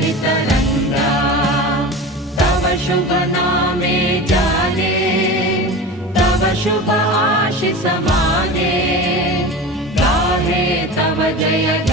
तरंगा तव शुभ नामे जाने तव शुभ आशीष माने गाहे तव जय